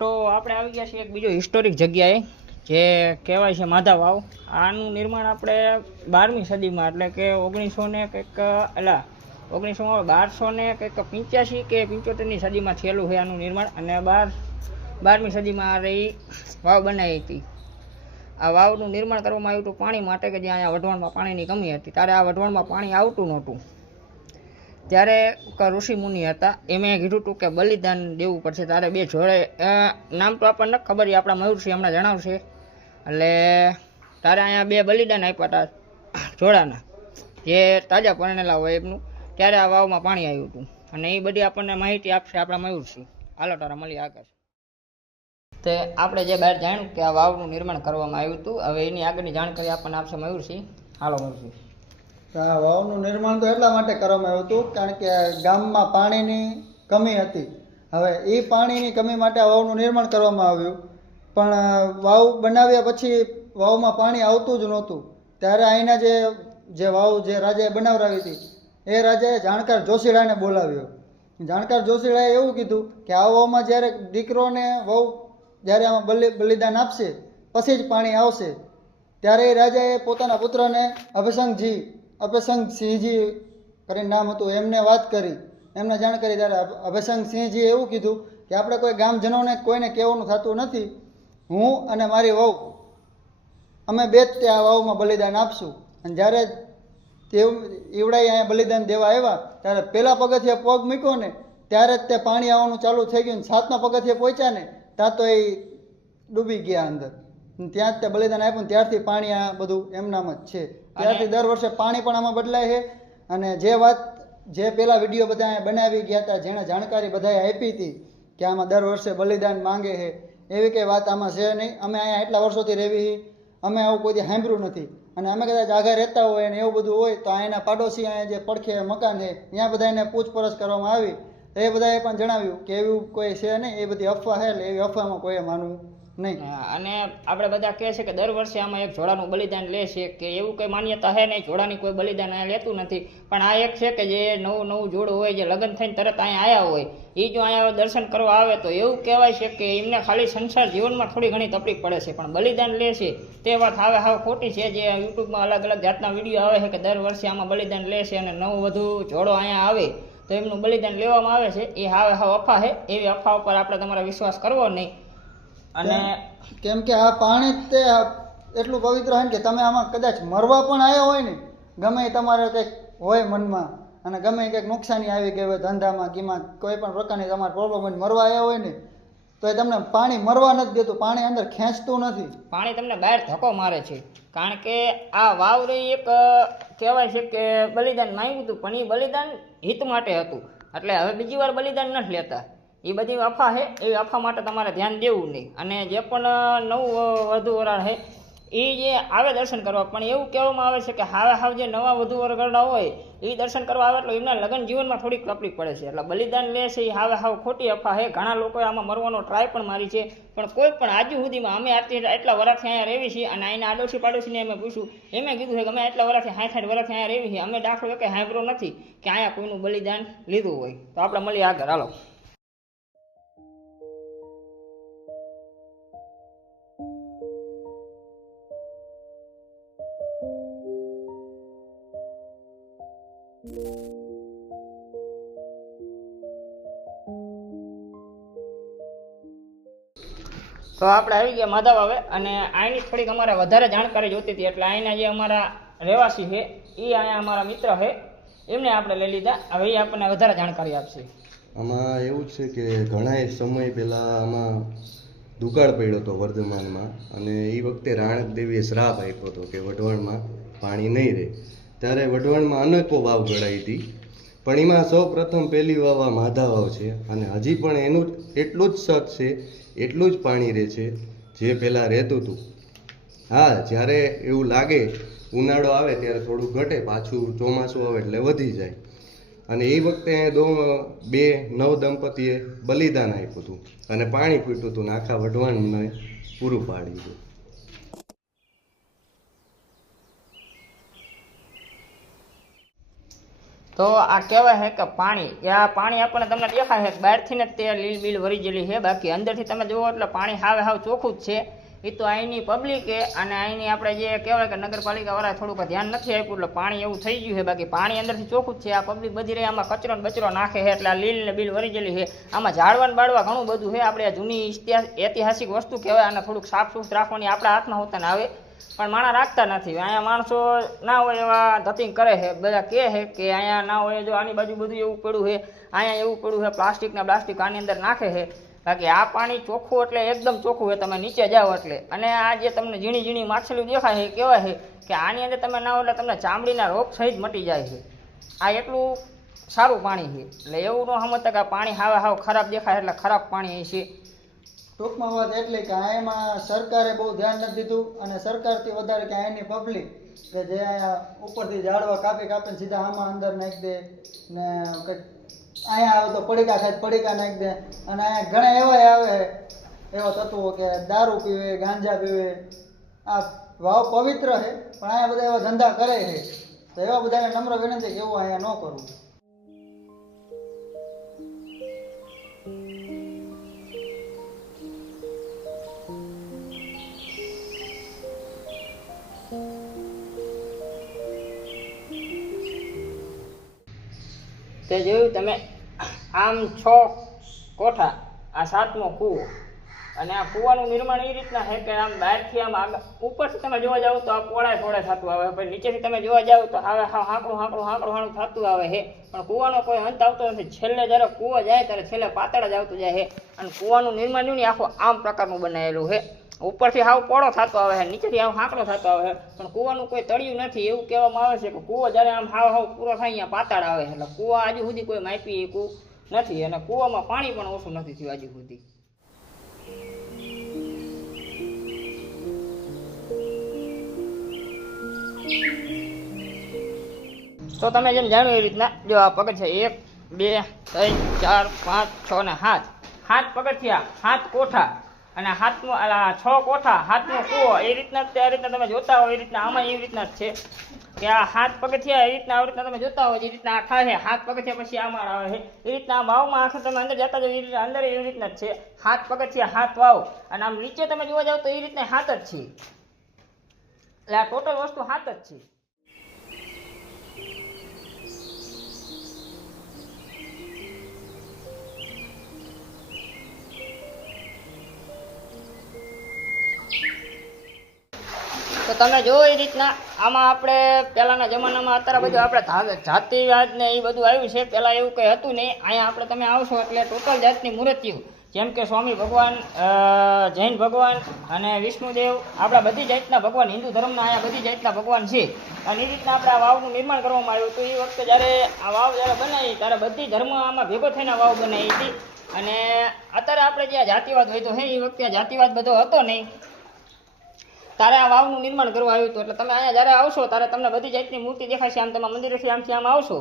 તો આપણે આવી ગયા છીએ એક બીજો હિસ્ટોરિક જગ્યાએ જે કહેવાય છે માધા વાવ. આનું નિર્માણ આપણે 12મી સદીમાં એટલે કે 1285 કે 75ની સદીમાં થયેલું છે આનું નિર્માણ. અને 12મી સદીમાં આ રહી વાવ બનાવી હતી. આ વાવનું નિર્માણ કરવામાં આવ્યું હતું પાણી માટે, કે જ્યાં અહીંયા વઢવાણમાં પાણીની કમી હતી. ત્યારે આ વઢવાણમાં પાણી આવતું નહોતું. ત્યારે ઋષિ મુનિ હતા, એમણે કીધું હતું કે બલિદાન દેવું પડશે. ત્યારે બે જોડે, નામ તો આપણને નથી ખબર, આપણા મયુરસિંહ હમણાં જણાવશે. એટલે ત્યારે અહીંયા બે બલિદાન આપ્યા હતા જોડાના, જે તાજા પરણેલા હોય એમનું. ત્યારે આ વાવમાં પાણી આવ્યું હતું. અને એ બધી આપણને માહિતી આપશે આપણા મયુરસિંહ. હાલો તારા મળીએ આગળ. તે આપણે જે બહાર જાણ્યું કે આ વાવનું નિર્માણ કરવામાં આવ્યું હતું, હવે એની આગળની જાણકારી આપણને આપશે મયુરસિંહ. હાલો મયુરસિંહ. આ વાવનું નિર્માણ તો એટલા માટે કરવામાં આવ્યું હતું કારણ કે ગામમાં પાણીની કમી હતી. હવે એ પાણીની કમી માટે આ વાવનું નિર્માણ કરવામાં આવ્યું. પણ વાવ બનાવ્યા પછી વાવમાં પાણી આવતું જ નહોતું. ત્યારે અહીંના જે વાવ જે રાજાએ બનાવરાવી હતી, એ રાજાએ જાણકાર જોશીડાને બોલાવ્યો. જાણકાર જોશીડાએ એવું કીધું કે આ વાવમાં જ્યારે દીકરોને વહુ જ્યારે આમાં બલિદાન આપશે પછી જ પાણી આવશે. ત્યારે એ રાજાએ પોતાના પુત્રને અભયસંગસિંહજી કરીને નામ હતું, એમને વાત કરી, એમને જાણ કરી. ત્યારે અભયસંગસિંહજીએ એવું કીધું કે આપણે કોઈ ગામજનોને કોઈને કહેવાનું થતું નથી, હું અને મારી વહુ અમે બે જ તે આ વાવમાં બલિદાન આપશું. અને જ્યારે તે ઈવડાઈ અહીંયા બલિદાન દેવા આવ્યા ત્યારે પહેલા પગથિયે પગ મૂક્યો ને ત્યારે જ તે પાણી આવવાનું ચાલુ થઈ ગયું. 7મા પગથિયે પહોંચ્યા ને ત્યાં તો એ ડૂબી ગયા અંદર. ત્યાં જ તે બલિદાન આપ્યું ને ત્યારથી પાણી આ બધું એમનામ જ છે. ત્યારથી દર વર્ષે પાણી પણ આમાં બદલાય છે. અને જે પેલા વિડીયો બધા બનાવી ગયા હતા, જેણે જાણકારી બધાએ આપી હતી કે આમાં દર વર્ષે બલિદાન માંગે છે, એવી કંઈ વાત આમાં છે નહીં. અમે અહીંયા એટલા વર્ષોથી રહેવી, અમે આવું કોઈ સાંભળ્યું નથી. અને અમે કદાચ આગળ રહેતા હોય ને એવું બધું હોય તો અહીંના પાડોશી અહીંયા જે પડખે મકાન છે ત્યાં બધા એને પૂછપરછ કરવામાં આવી તો એ બધાએ પણ જણાવ્યું કે એવું કોઈ છે નહીં, એ બધી અફવા છે. એટલે એવી અફવામાં કોઈએ માનવું નહીં. અને આપણે બધા કહે છે કે દર વર્ષે આમાં એક જોડાનું બલિદાન લે છે, કે એવું કંઈ માન્યતા છે નહીં, જોડાની કોઈ બલિદાન અહીંયા લેતું નથી. પણ આ એક છે કે જે નવું જોડું હોય, જે લગ્ન થઈને તરત અહીંયા આવ્યા હોય, એ જો અહીંયા દર્શન કરવા આવે તો એવું કહેવાય છે કે એમને ખાલી સંસાર જીવનમાં થોડી ઘણી તકલીફ પડે છે, પણ બલિદાન લે છે તે વાત હાવ ખોટી છે. જે યુટ્યુબમાં અલગ અલગ જાતના વિડીયો આવે છે કે દર વર્ષે આમાં બલિદાન લે છે અને વધુ જોડો અહીંયા આવે તો એમનું બલિદાન લેવામાં આવે છે, એ હાવ અફવા છે. એવી અફવા ઉપર આપણે તમારે વિશ્વાસ કરવો નહીં. અને કેમ કે આ પાણી તે એટલું પવિત્ર હોય ને કે તમે આમાં કદાચ મરવા પણ આવ્યા હોય ને, ગમે તમારે કંઈક હોય મનમાં અને ગમે કંઈક નુકસાની આવી ગઈ હોય ધંધામાં કીમાં, કોઈ પણ પ્રકારની તમારે પ્રોબ્લેમ હોય, મરવા આવ્યા હોય ને તો એ તમને પાણી મરવા નથી દેતું, પાણી અંદર ખેંચતું નથી. પાણી તમને બહાર ધક્કો મારે છે. કારણ કે આ વાવ રહી એક કહેવાય છે કે બલિદાન માંગ્યું હતું, પણ એ બલિદાન હિત માટે હતું. એટલે હવે બીજી વાર બલિદાન નથી લેતા. એ બધી અફવા છે, એવી અફવા માટે તમારે ધ્યાન દેવું નહીં. અને જે પણ નવું વધુ વરાળ છે એ જે આવે દર્શન કરવા, પણ એવું કહેવામાં આવે છે કે હાવ જે નવા વધુ વરગરડા હોય એ દર્શન કરવા આવે એટલે એમના લગ્ન જીવનમાં થોડીક તકલીફ પડે છે. એટલે બલિદાન લે છે એ હાવ ખોટી અફવા છે. ઘણા લોકોએ આમાં મરવાનો ટ્રાય પણ મારી છે, પણ કોઈ પણ આજુ સુધીમાં અમે એટલા વર્ષથી અહીંયા રહેવી છીએ. અને અહીંના આડોશી પાડોશીને અમે પૂછ્યું, એમે કીધું છે કે અમે એટલા વર્ષથી 60 વર્ષથી અહીંયા રહેવી છીએ, અમે દાખલો કે સાંભળ્યો નથી કે અહીંયા કોઈનું બલિદાન લીધું હોય. તો આપણે મળીએ આગળ. હાલો. તો આપણે આવી ગયા માધવ હવે, અને અહીંની થોડીક અમારે વધારે જાણકારી જોતી હતી. એટલે અહીંના જે અમારા રહેવાસી છે એ અહીંયા અમારા મિત્ર છે, એમને આપણે લઈ લીધા. હવે એ આપણને વધારે જાણકારી આપશે. આમાં એવું છે કે ઘણા સમય પહેલાં આમાં દુકાળ પડ્યો હતો વર્ધમાનમાં, અને એ વખતે રાણક દેવીએ શ્રાપ આપ્યો હતો કે વઢવાણમાં પાણી નહીં રહે. ત્યારે વઢવાણમાં અનેકો વાવ ઘડાઈ હતી, પણ એમાં સૌ પ્રથમ પહેલી વાવ આ માધા વાવ છે. અને હજી પણ એનું એટલું જ સત છે, એટલું જ પાણી રહે છે જે પહેલાં રહેતું હતું. હા, જ્યારે એવું લાગે ઉનાળો આવે ત્યારે થોડું ઘટે, પાછું ચોમાસું આવે એટલે વધી જાય. અને એ વખતે બે નવ દંપતીએ બલિદાન આપ્યું હતું અને પાણી પીટ્યું હતું ને આખા વઢવાણને પૂરું પાડ્યું હતું. તો આ કહેવાય છે કે પાણી કે આ પાણી આપણને તમને દેખાય છે કે બહારથી ને તે લીલ બીલ વરી ગયેલી છે, બાકી અંદરથી તમે જુઓ એટલે પાણી હાવ ચોખ્ખું જ છે. એ તો અહીંની પબ્લિકે અને અહીંની આપણે જે કહેવાય કે નગરપાલિકાવાળાએ થોડુંક ધ્યાન નથી આપ્યું એટલે પાણી એવું થઈ ગયું છે, બાકી પાણી અંદરથી ચોખ્ખું જ છે. આ પબ્લિક બધી રહી આમાં કચરો ને બચરો નાખે છે એટલે આ લીલ ને બીલ વરી ગયેલી છે. આમાં ઝાડવાન બાળવા ઘણું બધું છે. આપણે આ જૂની ઐતિહાસિક વસ્તુ કહેવાય, અને થોડુંક સાફ સુફ રાખવાની આપણા હાથમાં હોતા ને આવે, પણ માણસ રાખતા નથી. અહીંયા માણસો ના હોય એવા ધતિંગ કરે છે, બધા કહે છે કે અહીંયા ના હોય, જો આની બાજુ બધું એવું પડ્યું છે, અહીંયા એવું પડ્યું છે, પ્લાસ્ટિક આની અંદર નાખે છે. બાકી આ પાણી ચોખ્ખું એટલે એકદમ ચોખ્ખું છે, તમે નીચે જાઓ એટલે. અને આ જે તમને ઝીણી ઝીણી માછલીઓ દેખાય છે કહેવાય છે કે આની અંદર તમે ના હોય એટલે તમને ચામડીના રોગ સહિત મટી જાય છે. આ એટલું સારું પાણી છે, એટલે એવું ન સમજતા કે આ પાણી હાવ ખરાબ દેખાય એટલે ખરાબ પાણી છે. ટૂંકમાં વાત એટલે કે આમાં સરકારે બહુ ધ્યાન નથી દીધું, અને સરકારથી વધારે કે અહીંની પબ્લિક કે જે અહીંયા ઉપરથી ઝાડવા કાપીને સીધા આમાં અંદર નાખી દે ને કંઈક અહીંયા આવે તો પડીકા ખાય પડીકા નાખી દે. અને અહીંયા ઘણા એવા આવે એવા તત્વો કે દારૂ પીવે, ગાંજા પીવે. આ વાવ પવિત્ર છે પણ અહીંયા બધા એવા ધંધા કરે છે, તો એવા બધાને નમ્ર વિનંતી કે એવું અહીંયા ન કરવું. તે જોયું તમે, આમ 6 કોઠા, આ 7મો કૂવો. અને આ કૂવાનું નિર્માણ એ રીતના છે કે આમ બહારથી આમ આગળ ઉપરથી તમે જોવા જાવ તો આ પોળાય થતું આવે, પણ નીચેથી તમે જોવા જાવ તો હવે હાંકડું થતું આવે છે. પણ કૂવાનો કોઈ અંત આવતો નથી. છેલ્લે જ્યારે કૂવો જાય ત્યારે છેલ્લે પાતળ જ આવતું જાય છે. અને કૂવાનું નિર્માણ નહીં આખું આમ પ્રકારનું બનાવેલું છે. ઉપરથી હાવ પોળો થતો આવે છે, નીચેથી હાવ હાંકડો થતો આવે છે, પણ કૂવાનું કોઈ તળિયું નથી. એવું કહેવામાં આવે છે કે કૂવો જ્યારે આમ હાવ પૂરો થાય અહીંયા પાતાળ આવે છે. એટલે કૂવા આજુ સુધી કોઈ માપી શકું નથી, અને કૂવામાં પાણી પણ ઓછું નથી થયું આજુ સુધી. તો તમે જેમ જાણ્યું એ રીતના જો આ પગથિયા 1 2 3 4 5 6 ને 7 પગથિયા, 7 કોઠા, અને 6 કોઠા, 7મો કૂવો. એ રીતના તમે જોતા હોય એ રીતના આમાં એવી રીતના જ છે કે આ 7 પગથિયા એ રીતના આવી રીતના તમે જોતા હોય એ રીતના આ થાય છે. 7 પગથિયા પછી આમાં આવે છે એ રીતના વાવમાં આખે તમે અંદર જતા જાવ એ રીતના અંદર એવી રીતના જ છે. 7 પગથિયા 7 વાવ, અને આમ નીચે તમે જોવા જાવ તો એ રીતના 7 જ છે. એટલે આ ટોટલ વસ્તુ 7 જ છે. તો તમે જો એ રીતના આમાં આપણે પહેલાંના જમાનામાં અત્યારે બધું આપણે જાતિવાદ ને એ બધું આવ્યું છે. પહેલાં એવું કંઈ હતું નહીં. અહીંયા આપણે તમે આવશો એટલે ટોટલ જાતની મૂર્તિઓ, જેમ કે સ્વામી ભગવાન, જૈન ભગવાન અને વિષ્ણુદેવ, આપણા બધી જાતના ભગવાન, હિન્દુ ધર્મના અહીંયા બધી જાતના ભગવાન છે. અને એ રીતના આપણે આ વાવનું નિર્માણ કરવામાં આવ્યું હતું. એ વખતે જ્યારે આ વાવ બનાવી ત્યારે બધી ધર્મ આમાં ભેગો થઈને વાવ બનાવી હતી. અને અત્યારે આપણે જ્યાં જાતિવાદ હોય તો હે એ વખતે જાતિવાદ બધો હતો નહીં, તારે આ વાવનું નિર્માણ કરવા આવ્યું હતું. એટલે તમે અહીંયા જ્યારે આવશો ત્યારે તમને બધી જાતની મૂર્તિ દેખાશે. આમ તમે મંદિરેથી આમથી આમ આવશો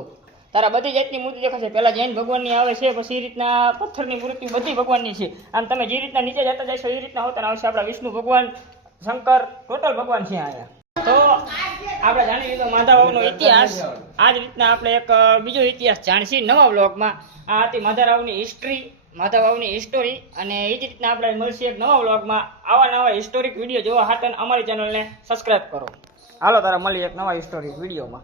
ત્યારે બધી જાતની મૂર્તિ દેખાશે. પહેલાં જૈન ભગવાનની આવે છે, પછી એ રીતના પથ્થરની મૂર્તિ બધી ભગવાનની છે. આમ તમે જે રીતના નીચે જતા જશો એ રીતના હોતા આવશે. આપણા વિષ્ણુ ભગવાન, શંકર, ટોટલ ભગવાન છે અહીંયા. તો આપણે જાણી લીધો માધા વાવનો ઇતિહાસ. આ જ રીતના આપણે એક બીજો ઇતિહાસ જાણીશું નવા વ્લોગમાં. આ હતી માધા વાવની હિસ્ટ્રી, માધા વાવની હિસ્ટોરી. અને એ જ રીતના આપણે મળશે એક નવા વ્લોગમાં. આવા નવા હિસ્ટોરિક વિડીયો જોવા હાટન અમારી ચેનલને સબસ્ક્રાઈબ કરો. હાલો તારે મળીએ એક નવા હિસ્ટોરિક વિડીયોમાં.